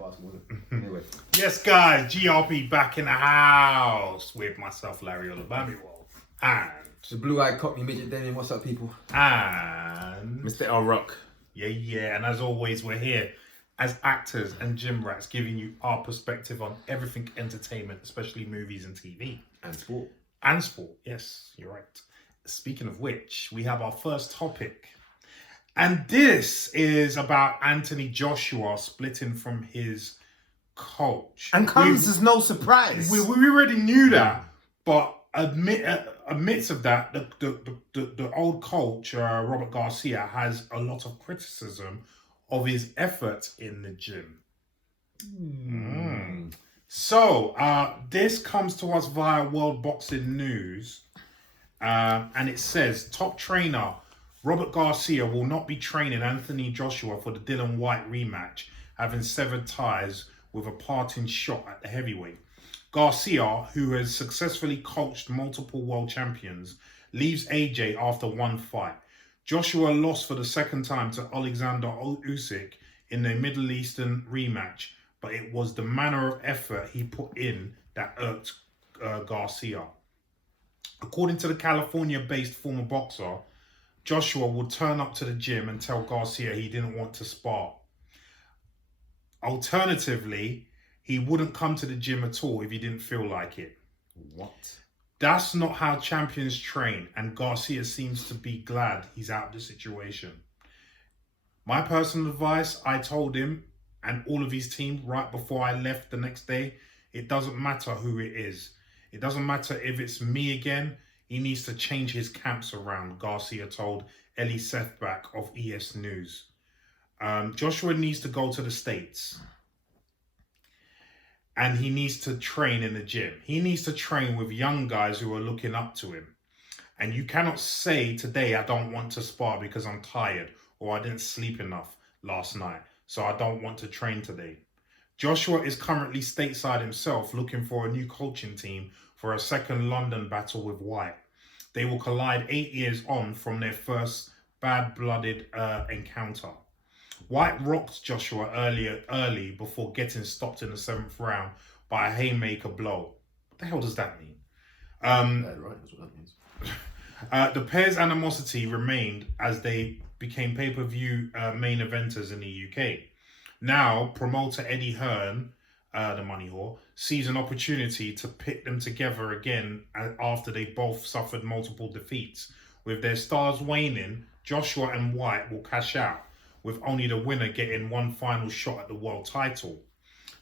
basketball. Anyway. Yes, guys, GRP back in the house with myself, Larry Olabamiwo, and The blue-eyed cockney midget Damien. What's up, people? and Mr. L Rock. yeah, and as always, we're here as actors and gym rats, giving you our perspective on everything entertainment, especially movies and TV And sport. and sport. Yes, you're right. Speaking of which, we have our first topic. And this is about Anthony Joshua splitting from his coach. And comes as no surprise. We already knew that, but amidst of that, the old coach, Robert Garcia, has a lot of criticism of his efforts in the gym. So, this comes to us via World Boxing News, and it says, top trainer Robert Garcia will not be training Anthony Joshua for the Dillian Whyte rematch, having severed ties with a parting shot at the heavyweight. Garcia, who has successfully coached multiple world champions, leaves AJ after one fight. Joshua lost for the second time to Alexander Usyk in the Middle Eastern rematch, but it was the manner of effort he put in that irked Garcia. According to the California-based former boxer, Joshua would turn up to the gym and tell Garcia he didn't want to spar. Alternatively, he wouldn't come to the gym at all if he didn't feel like it. What? That's not how champions train, and Garcia seems to be glad he's out of the situation. My personal advice, I told him and all of his team right before I left the next day, it doesn't matter who it is. It doesn't matter if it's me again. He needs to change his camps around, Garcia told Ellie Sethback of ES News. Joshua needs to go to the States. And he needs to train in the gym. He needs to train with young guys who are looking up to him. And you cannot say today, I don't want to spar because I'm tired or I didn't sleep enough last night, so I don't want to train today. Joshua is currently stateside himself, looking for a new coaching team for a second London battle with Whyte. They will collide 8 years on from their first bad-blooded encounter. Whyte rocked Joshua early before getting stopped in the 7th round by a haymaker blow. What the hell does that mean? Right, that's what that means. The pair's animosity remained as they became pay-per-view main eventers in the UK. Now, promoter Eddie Hearn, the money whore, sees an opportunity to pit them together again after they both suffered multiple defeats. With their stars waning, Joshua and Whyte will cash out, with only the winner getting one final shot at the world title.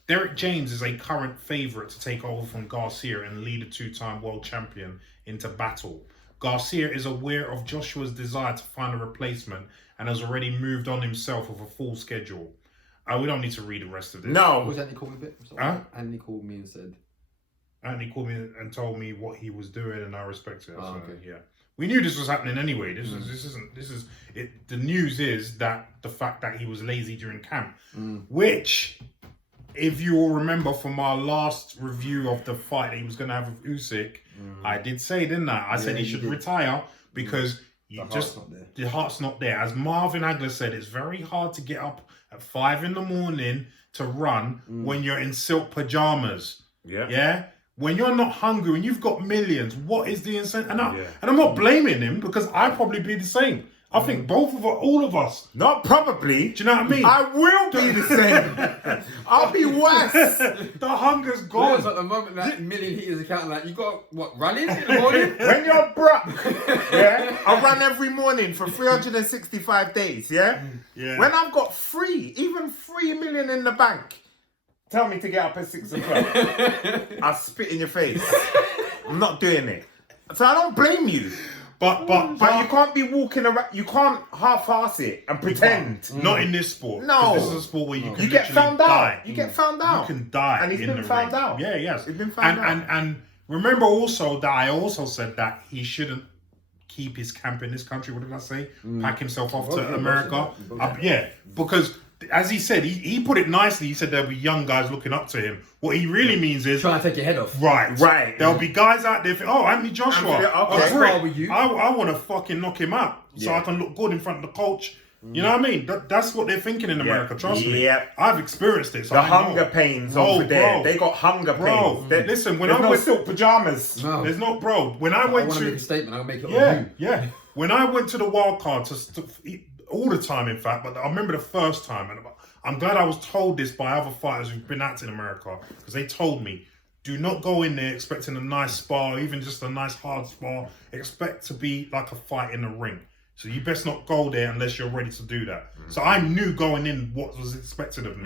Derek James is a current favourite to take over from Garcia and lead a two-time world champion into battle. Garcia is aware of Joshua's desire to find a replacement and has already moved on himself with a full schedule. We don't need to read the rest of this. No. What was Anthony called me a bit? Huh? Anthony called me and said... Anthony called me and told me what he was doing, and I respect it. Oh, so, okay. Yeah, we knew this was happening anyway. This is it. The news is that the fact that he was lazy during camp, which, if you all remember from our last review of the fight that he was going to have with Usyk, I did say, didn't I? I said he should retire because the heart's not there. As Marvin Hagler said, it's very hard to get up at 5 a.m. to run when you're in silk pajamas. Yeah. When you're not hungry and you've got millions, what is the incentive? And I'm not blaming him because I'd probably be the same. I think all of us. Not probably. Do you know what I mean? I will be the same. I'll be worse. The hunger's Well, gone. at the moment that million liters account, like, you got, what, running in the morning? When you're broke, yeah, I run every morning for 365 days, yeah? Yeah. When I've got even 3 million in the bank, tell me to get up at 6 o'clock. I'll spit in your face. I'm not doing it. So I don't blame you. But But you can't be walking around, you can't half-ass it and pretend. not in this sport. No. 'Cause this is a sport where you can You get literally found die. out. You get found out. You can die. And he's in been the found ring. out. Yeah, yes. He's been found out. And remember also that I also said that he shouldn't keep his camp in this country. What did I say? Pack himself off to America. Yeah, because as he said, he put it nicely. He said there'll be young guys looking up to him. What he really means is Trying to take your head off. right. There'll be guys out there. Anthony Joshua. Okay. Oh, great. With you. I want to fucking knock him out so Yeah. I can look good in front of the coach You know what I mean? That's what they're thinking in America. Trust me. Yep. I've experienced it. So The I know. hunger pains Oh, over there. bro. They got hunger Bro, pains. There- listen, when there's I no went- silk pajamas. No. There's not, bro. When I I went want to make a to, statement. I'll make it on yeah, you. yeah. When I went to the wild card all the time, in fact, but I remember the first time, and I'm glad I was told this by other fighters who've been out in America, because they told me, do not go in there expecting a nice spar, or even just a nice hard spar. Expect to be like a fight in the ring. So you best not go there unless you're ready to do that. So I knew going in what was expected of me.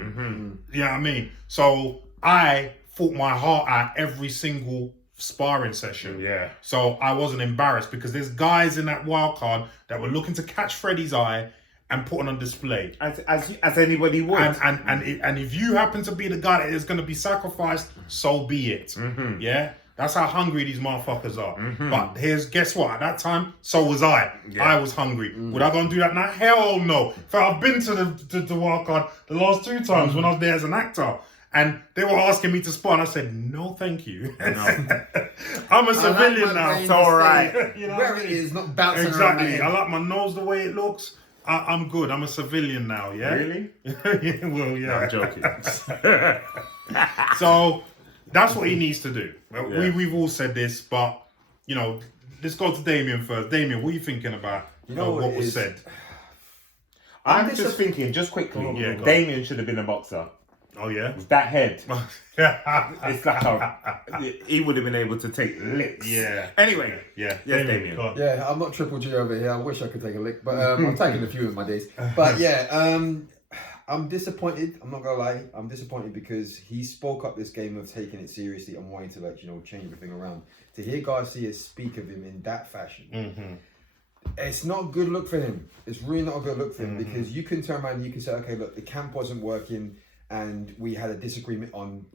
You know what I mean? So I fought my heart out every single sparring session. Yeah. So I wasn't embarrassed, because there's guys in that wild card that were looking to catch Freddie's eye and put it on display. As anybody would. And if you happen to be the guy that is going to be sacrificed, so be it. Yeah, that's how hungry these motherfuckers are. But guess what? At that time, so was I. Yeah. I was hungry. Would I go and do that now? Hell no. In fact, I've been to the wild card the last 2 times when I was there as an actor. And they were asking me to spar, and I said, no, thank you. No. I'm a civilian now. It's all right. You know Where what I it mean? is, not bouncing Exactly. I around. like my nose the way it looks. I'm good. I'm a civilian now, yeah? Really? Well, yeah. I'm joking. So that's what he needs to do. Yeah. We've all said this, but, you know, let's go to Damien first. Damien, what are you thinking about what was said? I'm just thinking, just quickly, Yeah, go on. Damien should have been a boxer. Oh, yeah? With that head, it's like he would have been able to take licks. Yeah. Anyway, Yeah. Yes, Damien. go on. Yeah, I'm not Triple G over here. I wish I could take a lick, but I'm taking a few in my days. But yeah, I'm disappointed. I'm not gonna lie. I'm disappointed because he spoke up this game of taking it seriously and wanting to, like, change everything around. To hear Garcia speak of him in that fashion, it's not a good look for him. It's really not a good look for him because you can turn around and you can say, okay, look, the camp wasn't working, and we had a disagreement on,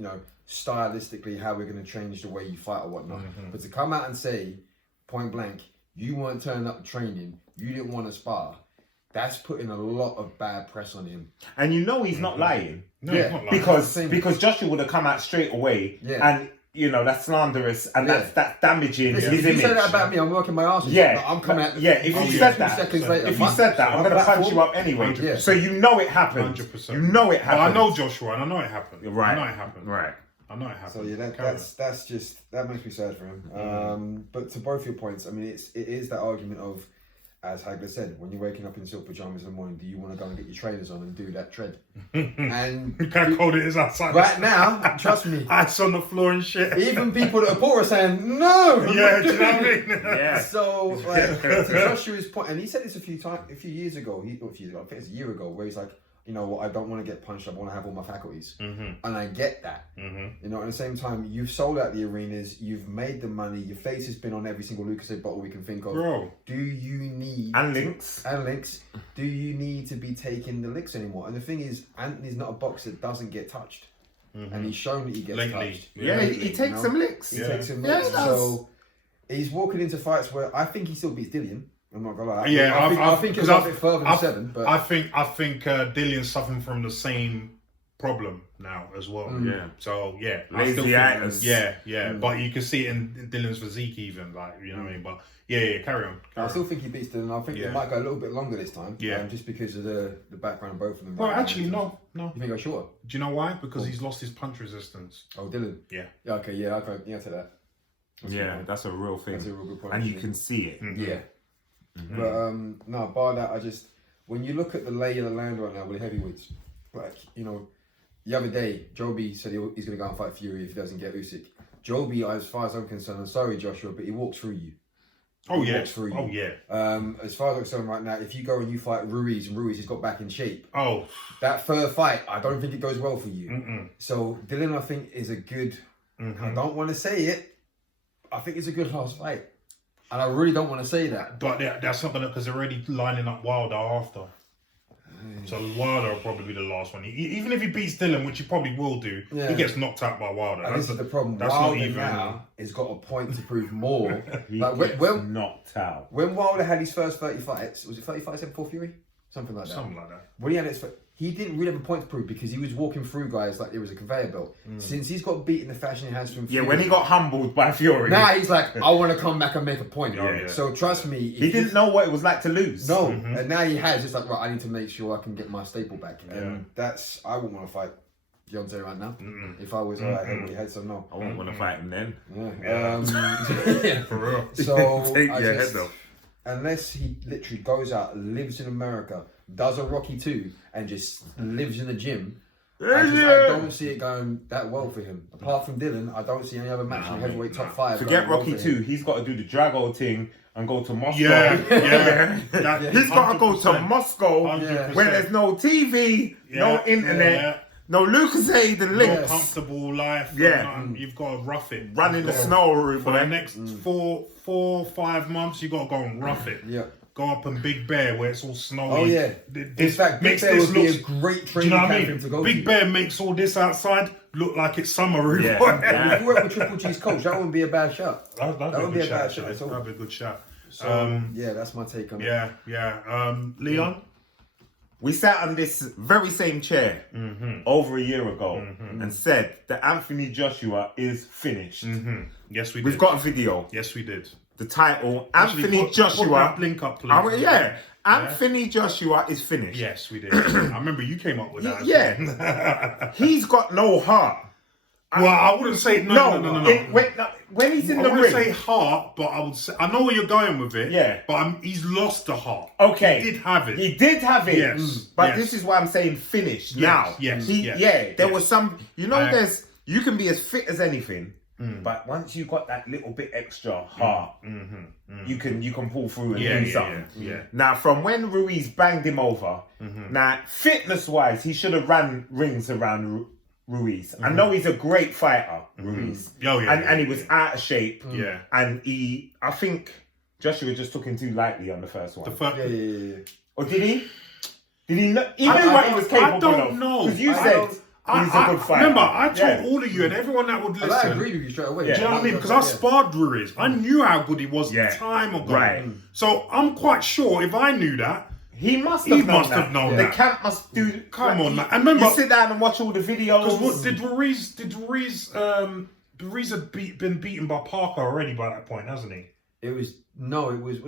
stylistically how we're going to change the way you fight or whatnot. But to come out and say, point blank, you weren't turning up training, you didn't want to spar, that's putting a lot of bad press on him. And he's not lying. No, Yeah. it's not like Because Joshua would have come out straight away, Yeah. and that's slanderous, and Yeah. that's damaging Listen, his if you image. say that about me, I'm working my arse off. Yeah, Like, I'm coming out. yeah. If you two said that, seconds later, if you said that, I'm on gonna punch platform, you up anyway. 100%. So you know it happened. 100%. You know it But happened. I know Joshua, and I know it happened. Right. I know it happened. Right. I know it happened. So yeah, Carry on. that makes me sad for him. But to both your points, I mean, it is that argument of, as Hagler said, when you're waking up in silk pajamas in the morning, do you want to go and get your trainers on and do that tread? And You can't call it is outside. right now, trust me, Ice on the floor and shit. even people that are poor are saying no. I'm Yeah, not do you know what I doing mean? it." Yeah. So, like, to Joshua's point, and he said this a few years ago. I think it's a year ago, where he's like, you know what, I don't want to get punched. I want to have all my faculties, and I get that. You know, at the same time, you've sold out the arenas, you've made the money, your face has been on every single Lucozade bottle we can think of. Bro. Do you need And links. do you need to be taking the licks anymore? And the thing is, Anthony's not a boxer that doesn't get touched, and he's shown that he gets Lately. touched. Yeah, he takes some licks. He takes him Yeah, licks. he does. So he's walking into fights where I think he still beats Dillian. I'm not gonna lie. Yeah, I think it's a bit further than 7. But I think Dillian's suffering from the same problem now as well. Yeah. So yeah, I still Lazy-itis. think, yeah. But you can see it in Dillian's physique, even, like, you know what I mean. But yeah, carry on. I still think he beats Dillian. I think it might go a little bit longer this time. Yeah. Just because of the background of both of them. Well, right now. actually, no. You think I'm shorter? Do you know why? Because he's lost his punch resistance. Oh, Dylan. Yeah. Yeah. Okay. Yeah. Okay. Yeah. To that. Yeah, that's a real thing. That's a real good point. And you can see it. Yeah. But no, bar that, when you look at the lay of the land right now with the heavyweights, like, the other day, Joby said he's going to go and fight Fury if he doesn't get Usyk. Joby, as far as I'm concerned, I'm sorry, Joshua, but he walks through you. Oh He yeah. walks through you. Oh yeah. As far as I'm concerned right now, if you go and you fight Ruiz and Ruiz has got back in shape, Oh. that third fight, I don't think it goes well for you. So Dylan, I think, is a good, I don't want to say it, I think it's a good last fight. And I really don't want to say that. But that's not gonna, because they're already lining up Wilder after. So Wilder will probably be the last one. Even if he beats Dylan, which he probably will do, he gets knocked out by Wilder. And this is the problem. That's Wilder not even. now has got a point to prove more. He like gets when knocked out. Wilder had his first 30 fights, was it 30 fights before Fury? Something like that. Something like that. When he had his, he didn't really have a point to prove because he was walking through guys like it was a conveyor belt. Since he's got beaten the fashion he has from Fury, when he got humbled by Fury. now he's like, I want to come back and make a point. Yeah. So trust me, He didn't know what it was like to lose. No, and now he has. It's like, right, I need to make sure I can get my staple back, and that's I wouldn't want to fight Deontay right now. If I was heavyweight, so no, I wouldn't want to fight him then. Yeah. For real. So Take I your just, head off. unless he literally goes out, lives in America, does a Rocky 2, and just lives in the gym, I don't see it going that well for him. Apart from Dylan, I don't see any other match in the heavyweight top 5. Forget going Rocky well for him. 2. He's got to do the Drago thing and go to Moscow. Yeah. He's got to go to Moscow 100%. where there's no TV, no internet, no Lucasade and links. Comfortable life. Yeah. You've got to rough it. Run in the snow room For the next 4-5 months, you got to go and rough it. Yeah. Go up in Big Bear where it's all snowy. Oh yeah. In fact, Big Bear would be a great do you training know what camp I for him to mean? go Big to. Bear makes all this outside look like it's summer. Yeah. If you work with Triple G's coach, that wouldn't be a bad shot. That'd would be be a a good bad shout. shot at all. That'd be a good shot. So yeah, that's my take on it. Yeah. Leon? We sat on this very same chair over a year ago and said that Anthony Joshua is finished. Yes, we did. We've got a video. Yes, we did. The title, Actually, Anthony put Joshua. that link up, please. Anthony Joshua is finished. Yes, we did. I remember you came up with that. Yeah. He's got no heart. Well, I wouldn't say no. When he's in I the wouldn't say ring. heart, but I would say I know where you're going with it. Yeah. But he's lost the heart. Okay. He did have it. He did have it. Yes. But Yes. this is why I'm saying finished now. Yes. There was some, you can be as fit as anything, but once you got that little bit extra heart, you can pull through and do something. Yeah. Now, from when Ruiz banged him over, now fitness-wise, he should have ran rings around Ruiz. I know he's a great fighter, Ruiz. And he was out of shape. Yeah. And I think Joshua just took him too lightly on the first one. Yeah. Or did he? Did he know? He knew what he was capable of. I don't know. Because you said he's a good fighter. Remember, I told all of you and everyone that would listen. I agree with you straight away. Do you know what I mean? Because I sparred Ruiz. I knew how good he was time ago. Right. So I'm quite sure if I knew that, he must have known that. The camp must do. Come on, man. And remember, you sit down and watch all the videos. Because what did Ruiz had been beaten by Parker already by that point, hasn't he? Was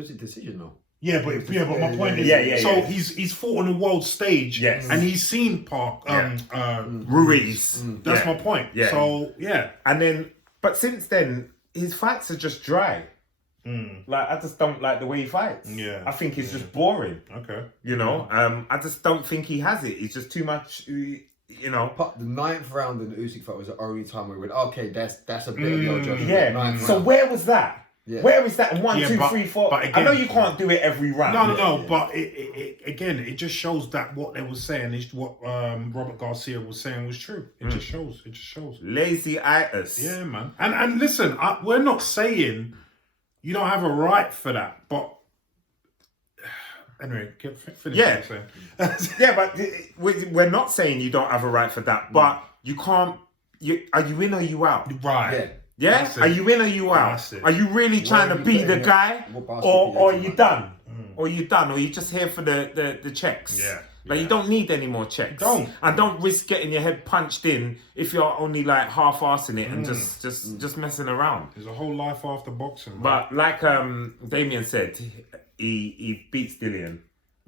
it decision though? Yeah, but my point is, he's fought on the world stage, and he's seen Ruiz. That's my point. Yeah. So and then, but since then, his fights are just dry. Like I just don't like the way he fights. Yeah, I think he's just boring. Okay, I just don't think he has it. He's just too much. But the 9th round in the Usyk fight was the only time we went, okay, that's a bit of your judgment. Yeah. So where was that? Yeah. Where is that? 1, 2, 3, 4. But again, I know you can't do it every round. No. But it just shows that what they were saying is what Robert Garcia was saying was true. It just shows. Lazy-itis. Yeah, man. And listen, we're not saying you don't have a right for that, but anyway, finish. Yeah. What I'm saying. Yeah, but we're not saying you don't have a right for that, but you can't. Are you in or you out? Right. Yeah? Are you in or you out? Are you really trying to be the guy? Or are you done? Or you done? Or you just here for the checks? Yeah. Like you don't need any more checks. And don't risk getting your head punched in if you're only like half-assing it and just messing around. There's a whole life after boxing. But like Damien said, he beats Dillian.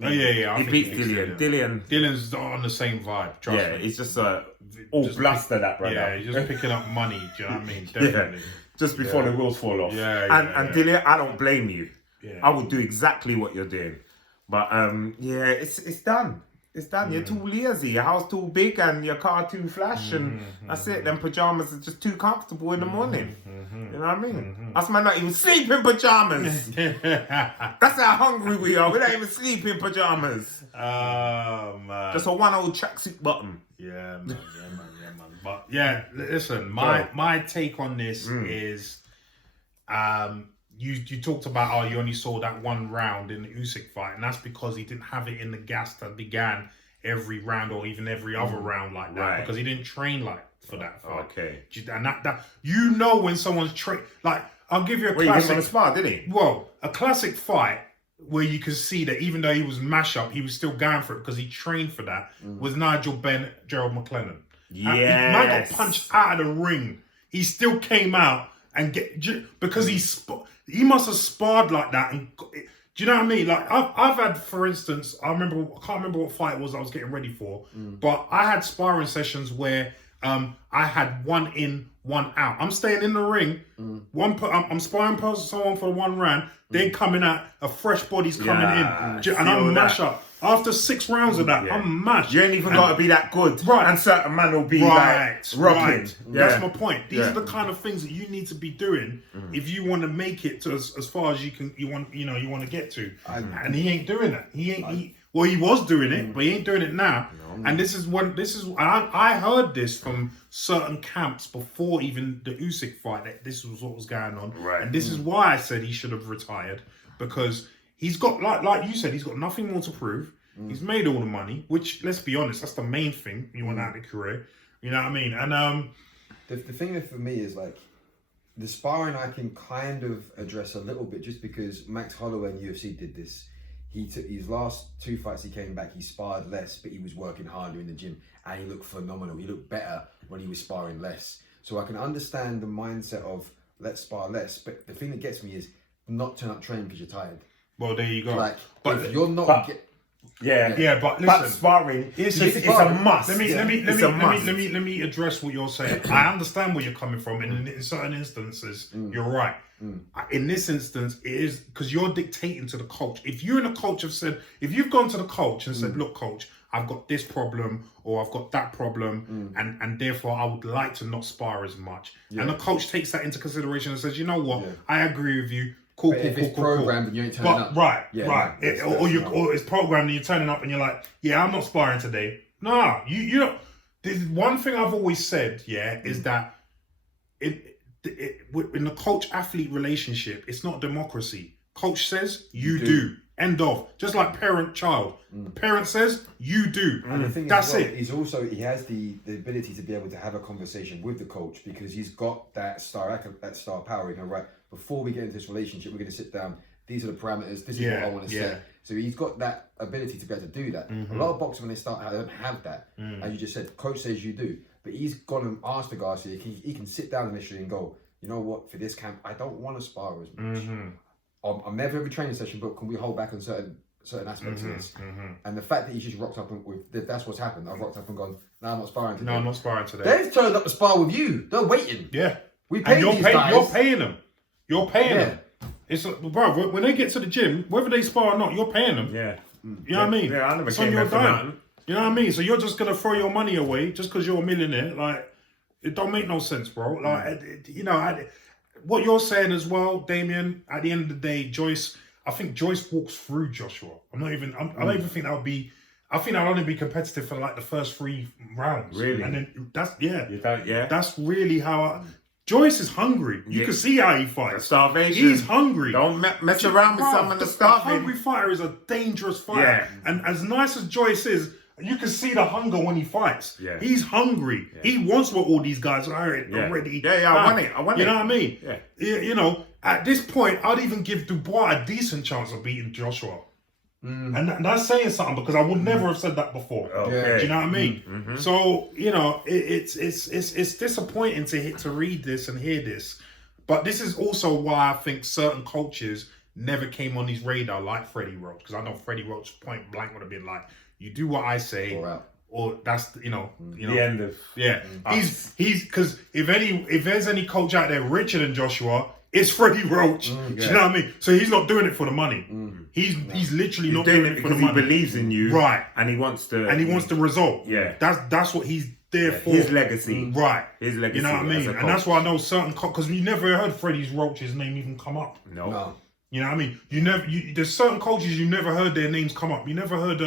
Oh yeah. He beats Dillian. Dylan's on the same vibe. Trust me. He's just all bluster that brother. Yeah, he's just picking up money. Do you know what I mean? Definitely. Just before the wheels fall off. And Dillian, I don't blame you. Yeah. I would do exactly what you're doing. But it's done. It's done. You're too lazy. Your house too big and your car too flash, and that's it. Them pajamas are just too comfortable in the morning. You know what I mean? Us man not even sleep in pajamas. That's how hungry we are. We don't even sleep in pajamas. Oh man. Just a one old tracksuit bottom. Yeah, man. But yeah, listen, my take on this is, you talked about you only saw that one round in the Usyk fight, and that's because he didn't have it in the gas that began every round or even every other round like that, because he didn't train for that fight. Okay. And that when someone's trained, like I'll give you a Well, he didn't classic. want to spar, did he? Well, a classic fight where you can see that even though he was mash up, he was still going for it because he trained for that, was Nigel Gerald McLennan. Yes. Man got punched out of the ring. He still came out and because he must have sparred like that. And do you know what I mean? Like I've had, for instance, I can't remember what fight it was I was getting ready for, but I had sparring sessions where I had one in, one out. I'm staying in the ring. I'm sparring someone for 1 round. Then coming out, a fresh body's coming in, and I'm mash up. After 6 rounds of that, I'm mashed. You ain't even got to be that good, right? And certain man will be like rocking. Right. That's my point. These are the kind of things that you need to be doing if you want to make it to as far as you want to get to. And he ain't doing that. He was doing it, but he ain't doing it now. No. And I heard this from certain camps before even the Usyk fight, that this was what was going on. Right. And this is why I said he should have retired, because he's got, like you said, he's got nothing more to prove. He's made all the money, which, let's be honest, that's the main thing you want out of the career. You know what I mean? And the thing for me is, like, the sparring I can kind of address a little bit, just because Max Holloway in UFC did this. He took his last 2 fights, he came back, he sparred less, but he was working harder in the gym, and he looked phenomenal. He looked better when he was sparring less. So I can understand the mindset of let's spar less, but the thing that gets me is not turn up training because you're tired. Well, there you go. Like, but if you're not... but but listen, but sparring, it's a must. Let me address what you're saying. I understand where you're coming from, and in certain instances, you're right. In this instance, it is because you're dictating to the coach. If you and the coach have said, if you've gone to the coach and said, look, coach, I've got this problem or I've got that problem, and therefore I would like to not spar as much. And the coach takes that into consideration and says, you know what, I agree with you. Cool, if it's programmed and you ain't turning up. Right. Or it's programmed and you're turning up and you're like, yeah, I'm not sparring today. No, you don't. There's one thing I've always said, is that in the coach-athlete relationship, it's not democracy. Coach says, you do. End of. Just like parent-child. The parent says, you do. And the thing That's is, it. He has the ability to be able to have a conversation with the coach, because he's got that star power. You know, right, before we get into this relationship, we're going to sit down. These are the parameters. This is what I want to say. So he's got that ability to be able to do that. A lot of boxers, when they start out, they don't have that. As you just said, coach says you do. But he's gone and asked the Garcia, he can sit down initially and go, you know what, for this camp, I don't want to spar as much. I'm never every training session, but can we hold back on certain aspects of this? And the fact that he's just rocked up with that's what's happened. I've rocked up and gone, no, I'm not sparring today. No, I'm not sparring today. They've turned up to spar with you. They're waiting. Yeah. We pay these guys. You're paying them. You're paying them. It's bro, when they get to the gym, whether they spar or not, you're paying them. Yeah. You know what I mean? Yeah, I never came there for nothing. You know what I mean? So you're just gonna throw your money away just because you're a millionaire? Like, it don't make no sense, bro. Like, what you're saying as well, Damien. At the end of the day, I think Joyce walks through Joshua. I don't even think that would be. I think that'll only be competitive for like the first 3 rounds. Really? And then that's That's really how. Joyce is hungry. You can see how he fights. Starvation. He's hungry. Don't mess around with someone that's starving. A hungry fighter is a dangerous fighter. Yeah. And as nice as Joyce is, you can see the hunger when he fights. Yeah. He's hungry. Yeah. He wants what all these guys are already. Yeah, I want it. You know what I mean? Yeah. You know, at this point, I'd even give Dubois a decent chance of beating Joshua. And that's saying something, because I would never have said that before. Okay. Do you know what I mean? So, you know, it's disappointing to read this and hear this. But this is also why I think certain coaches never came on his radar, like Freddie Roach. Because I know Freddie Roach point blank would have been like, you do what I say, or that's, the end of... Yeah. He's because if there's any coach out there richer than Joshua, it's Freddie Roach. Do you know what I mean? So he's not doing it for the money. He's literally not doing it for the money. He believes in you, right? And he wants the result. Yeah, that's what he's there for. His legacy, right? His legacy. You know what I mean? And that's why I know certain because we never heard Freddie Roach's name even come up. No. You know what I mean? There's certain coaches you never heard their names come up. You never heard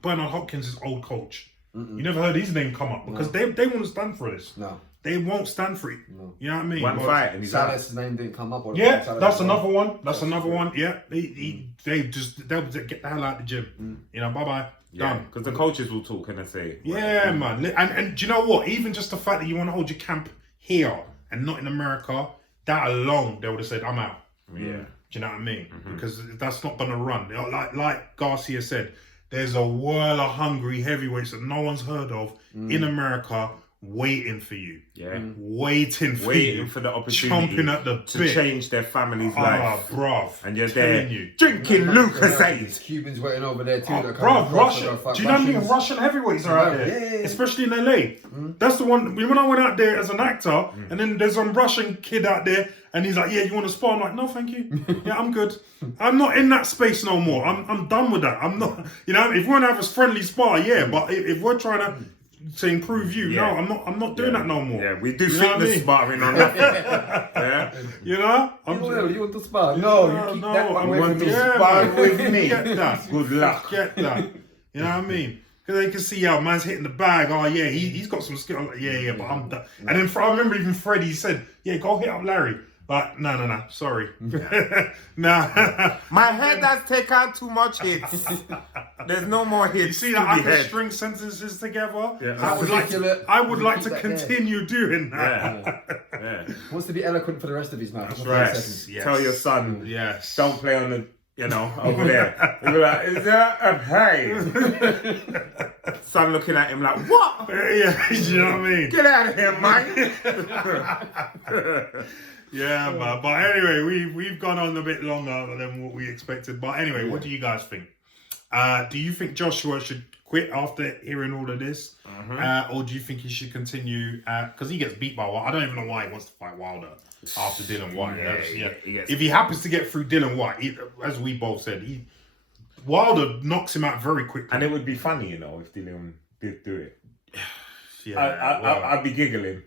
Bernard Hopkins' old coach. You never heard his name come up because they won't stand for this. No. They won't stand for it. No. You know what I mean? One fight and Salas' name didn't come up. That's another one. That's another one. Yeah, they'll get the hell out of the gym. You know, bye. Done. Because the coaches will talk and they say, yeah, man. And do you know what? Even just the fact that you want to hold your camp here and not in America, that alone, they would have said, I'm out. Do you know what I mean? Because that's not going to run. Like Garcia said, there's a whirl of hungry heavyweights that no one's heard of in America waiting for you. Yeah. Waiting for the opportunity chomping at the to bit. change their family's life. Bruv. And you're telling there you. drinking There's Lucasade. Cubans waiting over there too. that come Bruv, across Russia. to go fight Do you know what I mean? Russians. Russian heavyweights are out there. Yeah. Especially in LA. That's the one. When I went out there as an actor, and then there's some Russian kid out there, and he's like, "Yeah, you want to spar?" I'm like, "No, thank you. Yeah, I'm good. I'm not in that space no more. I'm done with that. I'm not. You know, if we want to have a friendly spar, yeah. But if we're trying to improve you, no, I'm not doing that no more. Yeah, we do You know what I fitness mean? sparring on that. Yeah. You know, You want to spar? No, you keep that one I'm away want from to me. spar man. with me. Get that. Good luck. Get that. You know what I mean? Because they can see how man's hitting the bag. Oh yeah, he's got some skill. I'm like, yeah, but I'm done. And then I remember even Freddie said, "Yeah, go hit up Larry." Like, no, sorry, nah. My head has taken too much hits. There's no more hits. You see to that I the can head. string sentences together? Yeah. I would like to Keep that continue doing that. Yeah. Wants to be eloquent for the rest of his mouth. That's For right. 30 seconds. Yes. Tell your son, Yes. don't play on the, over there. He'll be like, is that a hey? Son looking at him like, what? Yeah, you know what I mean? Get out of here, man. Yeah, man. But anyway, we've gone on a bit longer than what we expected. But anyway, what do you guys think? Do you think Joshua should quit after hearing all of this? Or do you think he should continue? Because he gets beat by Wilder. I don't even know why he wants to fight Wilder after Dylan White. If he happens to get through Dylan White, as we both said, Wilder knocks him out very quickly. And it would be funny, if Dylan did do it. Yeah, I'd be giggling.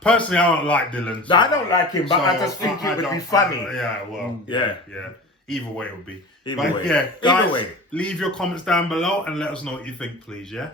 Personally, I don't like Dylan. No, I don't like him, but I just think it would be funny. Yeah. Either way it would be. Either way. Yeah, Either guys, way. leave your comments down below and let us know what you think, please, yeah?